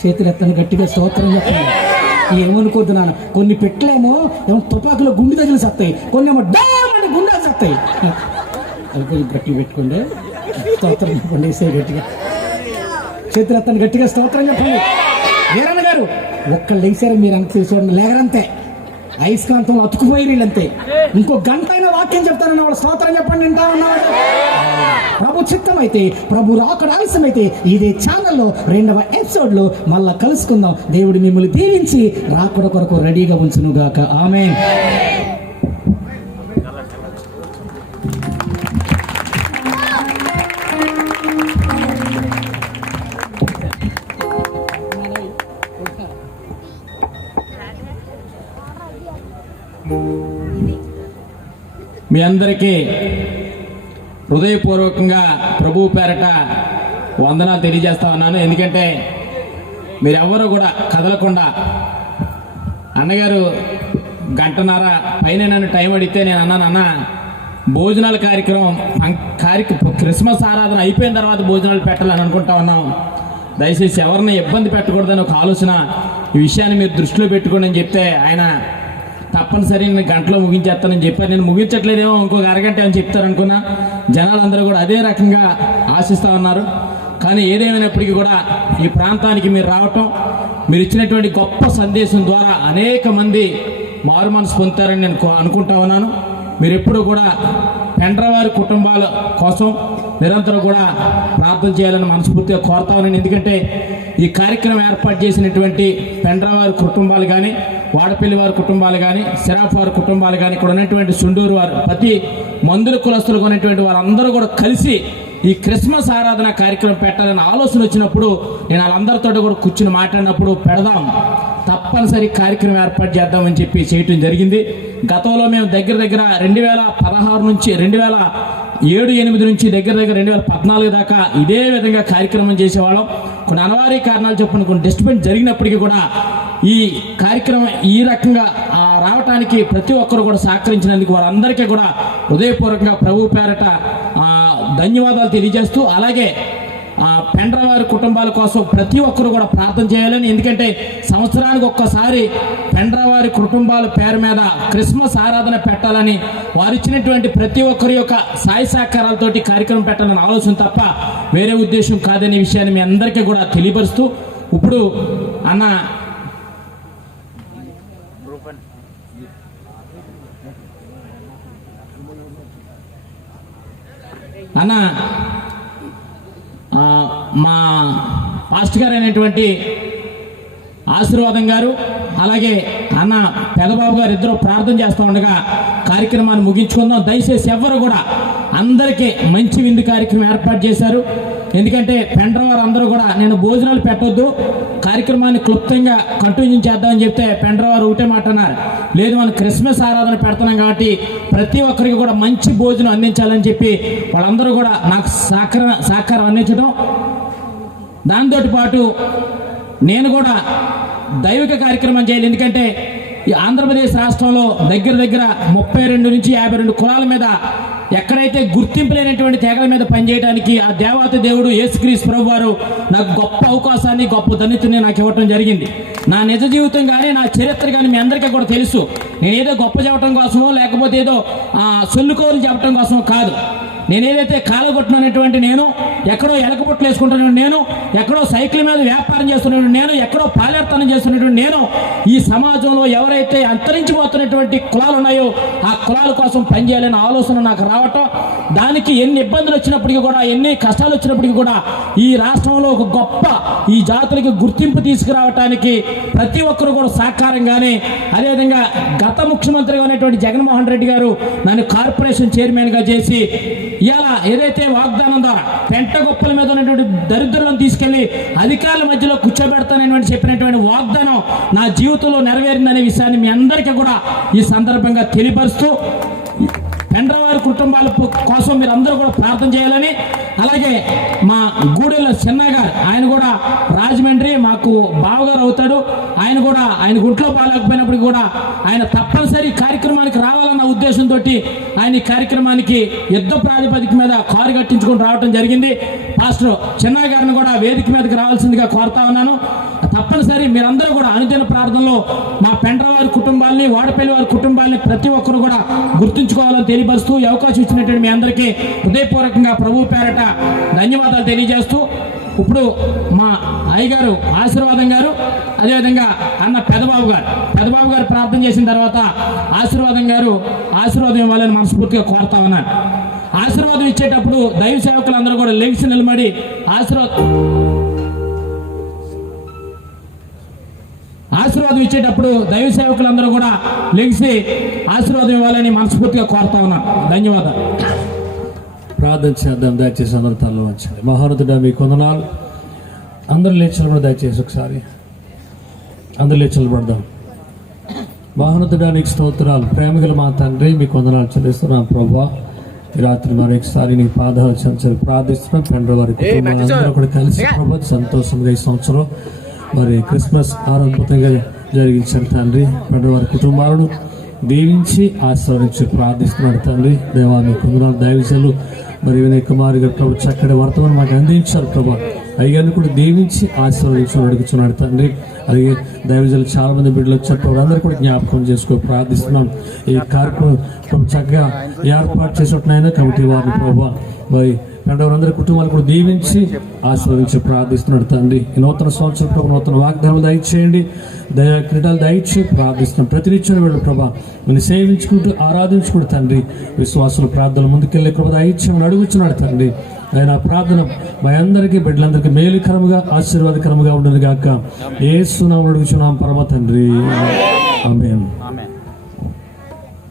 చేతులెత్తని గట్టిగా స్తోత్రం చెప్పండి. ఏమనుకోద్దు నాన్న, కొన్ని పెట్టలేమో ఏమో తుపాకులో గుండె తగిలి సత్తాయి, కొన్ని ఏమో డామని గుండె సత్తాయి. అది కొంచెం గట్టిగా పెట్టుకోండి, స్తోత్రం చెప్పండి. వేసే గట్టిగా చేతులెత్తని గట్టిగా స్తోత్రం చెప్పండి. వీరన్న గారు ఒక్కళ్ళు లేచారు, మీరు అంత చూడండి, లేగరంతే అయస్కాంతంలో అతుకుపోయి వీళ్ళంతే. ఇంకో గంట అయినా వాక్యం చెప్తానన్న వాళ్ళు స్తోత్రం చెప్పండి. వింటా ఉన్నాడు. ప్రభు చిత్తం అయితే, ప్రభు రాకడ ఆలస్యం అయితే ఇదే ఛానల్లో 2వ ఎపిసోడ్లో మళ్ళా కలుసుకుందాం. దేవుడు మిమ్మల్ని దీవించి రాకడ కొరకు రెడీగా ఉంచునుగాక. ఆమేన్. మీ అందరికీ హృదయపూర్వకంగా ప్రభు పేరట వందనాలు తెలియజేస్తా ఉన్నాను. ఎందుకంటే మీరెవ్వరూ కూడా కదలకుండా, అన్నగారు గంటన్నర పైన నన్ను టైం అడిగితే నేను అన్నాను, అన్న భోజనాల కార్యక్రమం క్రిస్మస్ ఆరాధన అయిపోయిన తర్వాత భోజనాలు పెట్టాలని అనుకుంటా ఉన్నాం. దయచేసి ఎవరిని ఇబ్బంది పెట్టకూడదని ఒక ఆలోచన, ఈ విషయాన్ని మీరు దృష్టిలో పెట్టుకోండి అని చెప్తే ఆయన తప్పనిసరి నేను గంటలో ముగించేస్తానని చెప్పారు. నేను ముగించట్లేదేమో, ఇంకొక అరగంట అని చెప్తారనుకున్నా. జనాలందరూ కూడా అదే రకంగా ఆశిస్తూ ఉన్నారు. కానీ ఏదేమైనప్పటికీ కూడా ఈ ప్రాంతానికి మీరు రావటం, మీరు ఇచ్చినటువంటి గొప్ప సందేశం ద్వారా అనేక మంది మారు మనసు పొందుతారని నేను అనుకుంటా ఉన్నాను. మీరు ఎప్పుడూ కూడా పెండ్రవారి కుటుంబాల కోసం నిరంతరం కూడా ప్రార్థన చేయాలని మనస్ఫూర్తిగా కోరుతా ఉన్నాను. ఎందుకంటే ఈ కార్యక్రమం ఏర్పాటు చేసినటువంటి పెండ్రవారి కుటుంబాలు కానీ, వాడపల్లి వారి కుటుంబాలు కానీ, సిరాఫ్ వారి కుటుంబాలు కానీ, ఇక్కడ ఉన్నటువంటి సుండూరు వారు, ప్రతి మందుల కులస్తులు కొనేటువంటి వారందరూ కూడా కలిసి ఈ క్రిస్మస్ ఆరాధన కార్యక్రమం పెట్టాలని ఆలోచన వచ్చినప్పుడు నేను వాళ్ళందరితో కూడా కూర్చుని మాట్లాడినప్పుడు పెడదాం, తప్పనిసరి కార్యక్రమం ఏర్పాటు చేద్దామని చెప్పి చేయటం జరిగింది. గతంలో మేము దగ్గర 2016 నుంచి 2007-8 నుంచి దగ్గర 2014 దాకా ఇదే విధంగా కార్యక్రమం చేసేవాళ్ళం. కొన్ని అనివార్య కారణాలు చెప్పిన కొన్ని డిస్టర్బెన్స్ జరిగినప్పటికీ కూడా ఈ కార్యక్రమం ఈ రకంగా రావటానికి ప్రతి ఒక్కరు కూడా సహకరించినందుకు వారందరికీ కూడా హృదయపూర్వకంగా ప్రభు పేరట ధన్యవాదాలు తెలియజేస్తూ, అలాగే పెండ్రవారి కుటుంబాల కోసం ప్రతి ఒక్కరు కూడా ప్రార్థన చేయాలని. ఎందుకంటే సంవత్సరానికి ఒక్కసారి పెండ్రవారి కుటుంబాల పేరు మీద క్రిస్మస్ ఆరాధన పెట్టాలని వారు ఇచ్చినటువంటి ప్రతి ఒక్కరి యొక్క సాయ సహకారాలతోటి కార్యక్రమం పెట్టాలని ఆలోచన తప్ప వేరే ఉద్దేశం కాదనే విషయాన్ని మీ అందరికీ కూడా తెలియపరుస్తూ, ఇప్పుడు అన్న మా పాస్టర్ గారు అయినటువంటి ఆశీర్వాదం గారు, అలాగే అన్న పెదబాబు గారు ఇద్దరు ప్రార్థన చేస్తూ ఉండగా కార్యక్రమాన్ని ముగించుకుందాం. దయచేసి ఎవ్వరు కూడా అందరికీ మంచి విందు కార్యక్రమం ఏర్పాటు చేశారు. ఎందుకంటే పెండ్రవారు అందరూ కూడా నేను భోజనాలు పెట్టొద్దు, కార్యక్రమాన్ని క్లుప్తంగా కంటిన్యూ చేద్దామని చెప్తే పెండ్రవారు ఒకటే మాట అన్నారు, లేదు మనం క్రిస్మస్ ఆరాధన పెడుతున్నాం కాబట్టి ప్రతి ఒక్కరికి కూడా మంచి భోజనం అందించాలని చెప్పి వాళ్ళందరూ కూడా నాకు సహకారం అందించడం. దాంతో పాటు నేను కూడా దైవిక కార్యక్రమం చేయాలి. ఎందుకంటే ఈ ఆంధ్రప్రదేశ్ రాష్ట్రంలో దగ్గర 32 నుంచి 52 కులాల మీద ఎక్కడైతే గుర్తింపు లేనటువంటి తెగల మీద పనిచేయడానికి ఆ దేవాతి దేవుడు యేసుక్రీస్తు ప్రభు వారు నాకు గొప్ప అవకాశాన్ని, గొప్ప ధన్యతని నాకు ఇవ్వటం జరిగింది. నా నిజ జీవితం కానీ, నా చరిత్ర కానీ మీ అందరికీ కూడా తెలుసు. నేనేదో గొప్ప చెప్పడం కోసమో లేకపోతే ఏదో సొల్లుకోలు చెప్పడం కోసమో కాదు. నేనేదైతే కాలగొట్టినటువంటి నేను, ఎక్కడో ఎలకపొట్లు వేసుకుంటున్నాను నేను, ఎక్కడో సైకిల్ మీద వ్యాపారం చేస్తున్నటువంటి నేను, ఎక్కడో పాలేర్తనం చేస్తున్నటువంటి నేను, ఈ సమాజంలో ఎవరైతే అంతరించిపోతున్నటువంటి కులాలు ఉన్నాయో ఆ కులాల కోసం పనిచేయాలనే ఆలోచన నాకు రావటం, దానికి ఎన్ని ఇబ్బందులు వచ్చినప్పటికీ కూడా, ఎన్ని కష్టాలు వచ్చినప్పటికీ కూడా ఈ రాష్ట్రంలో ఒక గొప్ప ఈ జాతులకి గుర్తింపు తీసుకురావటానికి ప్రతి ఒక్కరు కూడా సహకారంగానే, అదేవిధంగా గత ముఖ్యమంత్రిగా ఉన్నటువంటి జగన్మోహన్ రెడ్డి గారు నన్ను కార్పొరేషన్ చైర్మన్గా చేసి ఇలా ఏదైతే వాగ్దానం ద్వారా పెంట గొప్పల మీద ఉన్నటువంటి దరిద్రులను తీసుకెళ్లి అధికారుల మధ్యలో కూర్చోబెడతానని చెప్పినటువంటి వాగ్దానం నా జీవితంలో నెరవేరిందనే విషయాన్ని మీ అందరికీ కూడా ఈ సందర్భంగా తెలియపరుస్తూ, పెండ్రవారి కుటుంబాల కోసం మీరు అందరూ కూడా ప్రార్థన చేయాలని, అలాగే మా గూడెల చిన్న గారు, ఆయన కూడా రాజమండ్రి మాకు బావగారు అవుతాడు, ఆయన కూడా ఆయన గుంట్లో బాగాలేకపోయినప్పుడు కూడా ఆయన తప్పనిసరి కార్యక్రమానికి రావాలన్న ఉద్దేశంతో ఆయన ఈ కార్యక్రమానికి యుద్ధ ప్రాతిపదిక మీద కారు కట్టించుకొని రావడం జరిగింది. పాస్టర్ చిన్న గారిని కూడా వేదిక మీదకి రావాల్సిందిగా కోరుతా ఉన్నాను. తప్పనిసరి మీరందరూ కూడా అనుదిన ప్రార్థనలో మా పెండ్ర వారి కుటుంబాలని, వాడపల్లి వారి కుటుంబాలని ప్రతి ఒక్కరు కూడా గుర్తుంచుకోవాలని తెలియపరుస్తూ ఈ అవకాశం ఇచ్చినటువంటి మీ అందరికీ హృదయపూర్వకంగా ప్రభు పేరట ధన్యవాదాలు తెలియజేస్తూ, ఇప్పుడు మా అయ్యగారు ఆశీర్వాదం గారు, అదేవిధంగా అన్న పెదబాబు గారు ప్రార్థన చేసిన తర్వాత ఆశీర్వాదం గారు ఆశీర్వాదం ఇవ్వాలని మనస్ఫూర్తిగా కోరుతా ఉన్నాను. ఆశీర్వాదం ఇచ్చేటప్పుడు దైవ సేవకులందరూ కూడా లెగిసి నిలబడి ఆశీర్వాదం ఇచ్చేటప్పుడు దైవ సేవకులందరూ కూడా లెగిసి ఆశీర్వాదం ఇవ్వాలని మనస్ఫూర్తిగా కోరుతా ఉన్నాను. ధన్యవాదాలు. ప్రార్థన చేద్దాం. దయచేసి అందరూ తలలో వచ్చండి. మహారథుడా మీ కొందనాలు. అందరూ లేచి కూడా దయచేసి ఒకసారి అందరూ లేచి నిలబడదాం. మహారథుడా నీకు స్తోత్రాలు. ప్రేమగల మా తండ్రి మీ కొందనాలు చెల్లిస్తున్నాం ప్రభా. ఈ రాత్రి మరొకసారి నీ పాదాలు చెంచాలి ప్రార్థిస్తున్నాం. పెండ్ర వారి కుటుంబాలు అందరూ కూడా కలిసి ప్రభా సంతోషంగా ఈ సంవత్సరం మరి క్రిస్మస్ అద్భుతంగా జరిగించారు తండ్రి. పెండ్ర వారి కుటుంబాలను దీవించి ఆశీర్వదించి ప్రార్థిస్తున్నాడు తండ్రి. దేవాన్ని కొందరు దైవజనులు మరి వినయ్ కుమారి గారు ప్రభు చక్కటి వర్తమానం మాకు అందించారు ప్రభా. అయ్యాన్ని కూడా దీవించి ఆశీర్వదించి అడుగుతున్నాడు తండ్రి. అలాగే దైవజనులు చాలా మంది బిడ్డలు వచ్చారు ప్రభు. అందరూ కూడా జ్ఞాపకం చేసుకొని ప్రార్థిస్తున్నాం. ఈ కార్యక్రమం ప్రభు చక్కగా ఏర్పాటు చేసినట్టునైనా కమిటీ వారిని ప్రభా మరి రెండవరందరి కుటుంబాలు కూడా దీవించి ఆశీర్వదించి ప్రార్థిస్తున్నాడు తండ్రి. ఈ నూతన సంవత్సరం ప్రభు నూతన వాగ్దానం దయచేయండి, దయా క్రీడలు దయచేసి ప్రార్థిస్తున్నాం. ప్రతినిత్యం వెళ్ళి ప్రభా నేను సేవించుకుంటూ ఆరాధించుకుంటూ తండ్రి విశ్వాసుల ప్రార్థన ముందుకెళ్ళి ప్రభు దయచేయమని అడుగుతున్నాడు తండ్రి. ఆయన ప్రార్థన మా అందరికీ బిడ్డలందరికీ మేలుకరముగా ఆశీర్వాదకరముగా ఉండదు గాక. యేసు నామములో అడుగుచున్నాం పరమ తండ్రి. ఆమేన్.